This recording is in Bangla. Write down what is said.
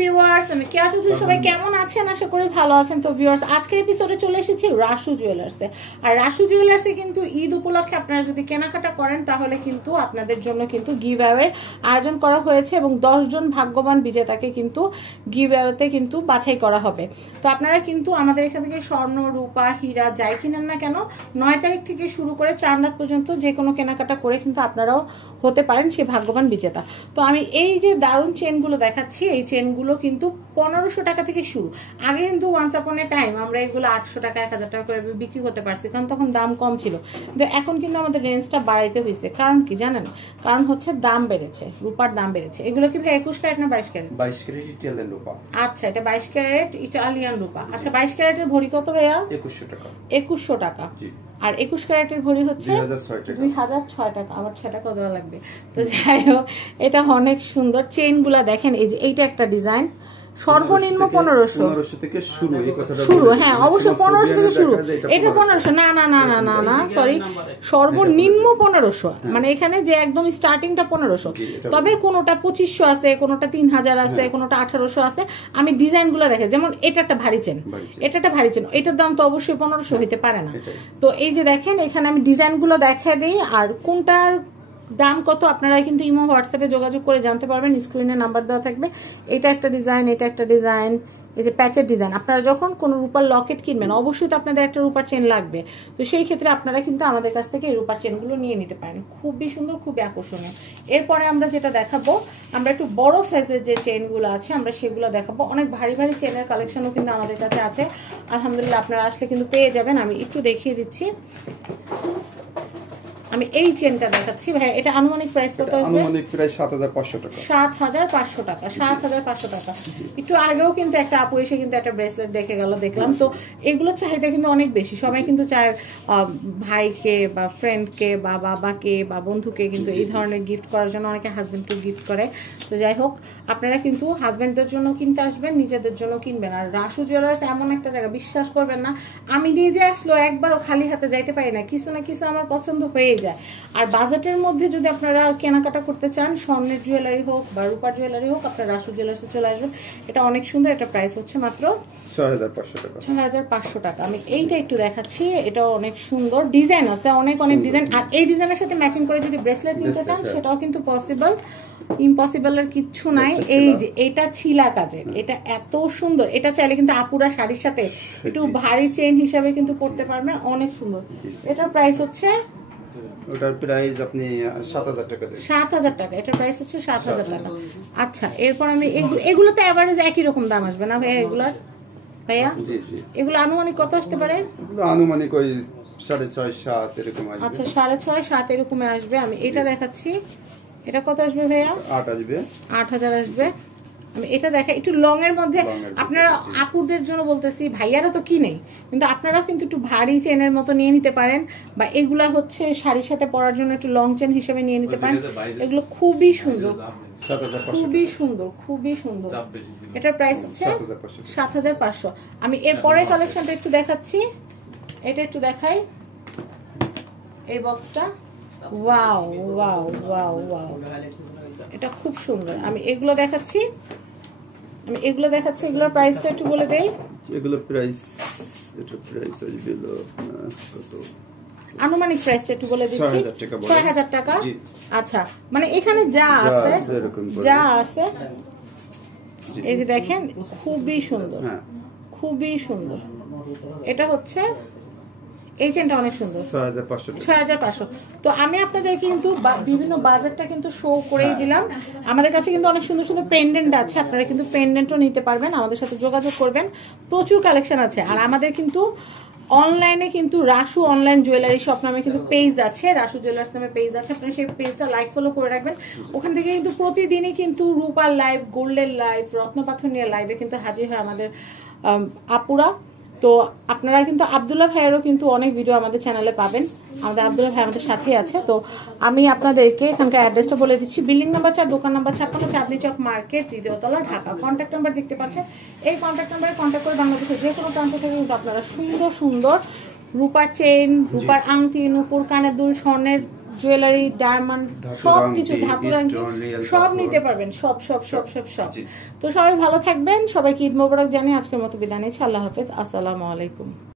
ভিউয়ার্স, আমি কেয়া চৌধুরী। সবাই কেমন আছেন? আশা করি ভালো আছেন। তো ভিউয়ার্স, আজকের এপিসোডে চলে এসেছি রাসু জুয়েলার্সে। আর রাসু জুয়েলার্সে কিন্তু ঈদ উপলক্ষে আপনারা যদি কেনাকাটা করেন তাহলে কিন্তু আপনাদের জন্য কিন্তু গিভ অ্যাওয়ের আয়োজন করা হয়েছে এবং 10 জন ভাগ্যবান বিজেতাকে কিন্তু গিভ অ্যাওয়েতে কিন্তু বাছাই করা হবে। তো আপনারা কিন্তু আমাদের এখান থেকে স্বর্ণ, রূপা, হীরা যাই কিনেন না কেন 9 তারিখ থেকে শুরু করে 4 রাত পর্যন্ত যে কোনো কেনাকাটা করে কিন্তু আপনারাও হতে পারেন সেই ভাগ্যবান বিজেতা। তো আমি এই যে দারুণ চেনগুলো দেখাচ্ছি, এই চেনগুলো কিন্তু 1500 টাকা থেকে শুরু। আগে কিন্তু ওয়ান্স আপন এ টাইম আমরা এগুলো 800 টাকা 1000 টাকা করে বিক্রি করতে পারছি, কারণ তখন দাম কম ছিল। কিন্তু এখন কিন্তু আমাদের রেঞ্জটা বাড়াইতে হয়েছে। কারণ কি জানেন? কারণ হচ্ছে দাম বেড়েছে, রূপার দাম বেড়েছে। এগুলো কি ভাই 21 ক্যারেট না 22 ক্যারেট? 22 ক্যারেট ইটালিয়ান রূপা। আচ্ছা, এটা 22 ক্যারেট ইটালিয়ান রূপা। আচ্ছা, 22 ক্যারেটের ভরি কত ভাইয়া? 2100 টাকা। 2100 টাকা। জি। আর 21 ক্যারেটের ভরি হচ্ছে 2006 টাকা। আবার 6 টাকা দেওয়া লাগবে। তো যাই হোক, এটা অনেক সুন্দর। চেইনগুলা দেখেন, এই যে এইটা একটা ডিজাইন, সর্বনিম্ন 1500 থেকে শুরু। এই কথাটা শুরু, হ্যাঁ অবশ্যই 1500 থেকে শুরু। এটা 1500 না না না না না না সরি, সর্বনিম্ন 1500। মানে এখানে যে একদম স্টার্টিংটা 1500। তবে কোনোটা 2500 আছে, কোনোটা 3000 আছে, কোনোটা 1800 আছে। আমি ডিজাইনগুলো দেখে, যেমন এটা একটা ভারী চেন, এটা একটা ভারী চেন, এটার দাম তো অবশ্যই 1500 হইতে পারে না। তো এই যে দেখেন, এখানে আমি ডিজাইনগুলো দেখায় দিই আর কোনটার দাম কত আপনারা কিন্তু ইমো হোয়াটসঅ্যাপে যোগাযোগ করে জানতে পারবেন। স্ক্রিনে নাম্বার দেওয়া থাকবে। এটা একটা ডিজাইন, এটা একটা ডিজাইন, এই যে প্যাচের ডিজাইন। আপনারা যখন কোনো রূপার লকেট কিনবেন অবশ্যই তো আপনাদের একটা রূপার চেন লাগবে। তো সেই ক্ষেত্রে আপনারা কিন্তু আমাদের কাছ থেকে এই রূপার চেনগুলো নিয়ে নিতে পারেন। খুবই সুন্দর, খুবই আকর্ষণীয়। এরপরে আমরা যেটা দেখাবো, আমরা একটু বড় সাইজের যে চেনগুলো আছে আমরা সেগুলো দেখাবো। অনেক ভারী ভারী চেনের কালেকশনও কিন্তু আমাদের কাছে আছে। আলহামদুলিল্লাহ, আপনারা আসলে কিন্তু পেয়ে যাবেন। আমি একটু দেখিয়ে দিচ্ছি। আমি এই চেনটা দেখাচ্ছি ভাই, এটা আনুমানিক প্রাইস কত আসবে? আনুমানিক প্রাইস 7500 টাকা। 7500 টাকা, 7500 টাকা। একটু আগেও কিন্তু একটা আপু এসে কিন্তু একটা ব্রেসলেট দেখে গেল, দেখলাম। তো এগুলো চাহিদা কিন্তু অনেক বেশি। সবাই কিন্তু চায় ভাইকে বা ফ্রেন্ডকে বা বাবাকে বা বন্ধুকে কিন্তু এই ধরনের গিফট করার জন্য, অনেকে হাজবেন্ডকে গিফট করে। তো যাই হোক, আপনারা কিন্তু হাজবেন্ডদের জন্য কিনতে আসবেন, নিজেদের জন্য কিনবেন। আর রাসু জুয়েলার্স এমন একটা জায়গা, বিশ্বাস করবেন না, আমি নিজে আসলো একবারও খালি হাতে যাইতে পারি না, কিছু না কিছু আমার পছন্দ হয়ে যায়। আর বাজেটের মধ্যে যদি আপনারা কেনাকাটা করতে চান, স্বর্ণের জুয়েলারি হোক বা রূপার জুয়েলারি হোক, আপনারা রাসু জুয়েলার্সে চলে আসবেন। এটা অনেক সুন্দর। এটা প্রাইস হচ্ছে মাত্র 6500 টাকা। 6500 টাকা। আমি এইটা একটু দেখাচ্ছি, এটা অনেক সুন্দর। ডিজাইন আছে অনেক অনেক ডিজাইন। আর এই ডিজাইনের সাথে ম্যাচিং করে যদি ব্রেসলেট নিতে চান সেটাও কিন্তু পসিবল, ইম্পসিবল এর কিছু নাই। এই যে এটা ছিলা কাজের, এটা এত সুন্দর। এটা চাইলে কিন্তু আপুরা শাড়ির সাথে একটু ভারী চেইন হিসাবে কিন্তু পরতে পারবেন, অনেক সুন্দর। এটার প্রাইস হচ্ছে, ওটার প্রাইস আপনি 7000 টাকা দেন। 7000 টাকা। এটার প্রাইস হচ্ছে 7000 টাকা। আচ্ছা, এরপর আমি এগুলোতে এভারেজ একই রকম দাম আসবে না ভাইয়া এগুলার? ভাইয়া জি জি, এগুলো আনুমানিক কত আসতে পারে? আনুমানিক ওই 6.5 7 এরকম আসবে। আচ্ছা, 6.5 7 এরকমে আসবে। আমি এটা দেখাচ্ছি, এটা কত আসবে ভাইয়া? 8 আসবে, 8000 আসবে। আমি এটা দেখা একটু লং এর মধ্যে। আপনারা আপুদের জন্য বলতেছি, ভাইয়ারা তো কি নেই, কিন্তু আপনারা কিন্তু একটু ভারী চেনের মতো নিয়ে নিতে পারেন, বা এগুলা হচ্ছে শাড়ির সাথে পরার জন্য একটু লং চেন হিসেবে নিয়ে নিতে পারেন। এগুলো খুবই সুন্দর, খুবই সুন্দর, খুবই সুন্দর। এটার প্রাইস হচ্ছে 7500। আমি এর পরের কালেকশনটা একটু দেখাচ্ছি, এটা একটু দেখাই। এই বক্সটা, ওয়াও ওয়াও ওয়াও ওয়াও, এটা খুব সুন্দর। আমি এগুলো দেখাচ্ছি, এগুলোর প্রাইসটা একটু বলে দেই। এগুলো প্রাইস, এটা প্রাইস আসবে কত? আনুমানিক প্রাইসটা একটু বলে দিচ্ছি, 6000 টাকা। আচ্ছা, মানে এখানে যা আছে এই যে দেখেন, খুবই সুন্দর, খুবই সুন্দর। এটা হচ্ছে এই চেনটা অনেক সুন্দর, 6500। তো আমি আপনাদের কিন্তু বিভিন্ন বাজেটটা কিন্তু শো করেই দিলাম। আমাদের কাছে কিন্তু অনেক সুন্দর সুন্দর পেন্ডেন্ট আছে, আপনারা কিন্তু পেন্ডেন্টও নিতে পারবেন। আমাদের সাথে যোগাযোগ করবেন, প্রচুর কালেকশন আছে। আর আমাদের কিন্তু অনলাইনে কিন্তু রাসু অনলাইন জুয়েলারি শপ নামে কিন্তু পেজ আছে, রাসু জুয়েলার্স নামে পেজ আছে। আপনারা সেই পেজটা লাইক ফলো করে রাখবেন। ওখান থেকে কিন্তু প্রতিদিনই কিন্তু রূপার লাইভ, গোল্ডের লাইভ, রত্নপাথর নিয়ে লাইভে কিন্তু হাজির হয় আমাদের আপুরা। তো আপনারা কিন্তু আব্দুল্লাহ ভাইয়েরও কিন্তু অনেক ভিডিও আমাদের চ্যানেলে পাবেন। আমাদের আব্দুল্লাহ ভাই আমাদের সাথেই আছে। তো আমি আপনাদেরকে এখানকার অ্যাড্রেসটা বলে দিচ্ছি। বিল্ডিং নাম্বার 4, দোকান নাম্বার 56, চাঁদনী চক মার্কেট, দ্বিতীয়তলা, ঢাকা। কন্ট্যাক্ট নাম্বার দেখতে পাচ্ছেন, এই কন্ট্যাক্ট নাম্বারে কন্ট্যাক্ট করে বাংলাদেশের যে কোনো প্রান্ত থেকে কিন্তু আপনারা সুন্দর সুন্দর রূপার চেইন, রূপার আংটি, নুপুর, কানের দুল, স্বর্ণের জুয়েলারি, ডায়মন্ড, সবকিছু, ধাতু আংটি সব নিতে পারবেন, সব সব সব সব সব। তো সবাই ভালো থাকবেন, সবাইকে ঈদ মোবারক জানিয়ে আজকের মতো বিদায় নিচ্ছি। আল্লাহ হাফেজ, আসসালামু আলাইকুম।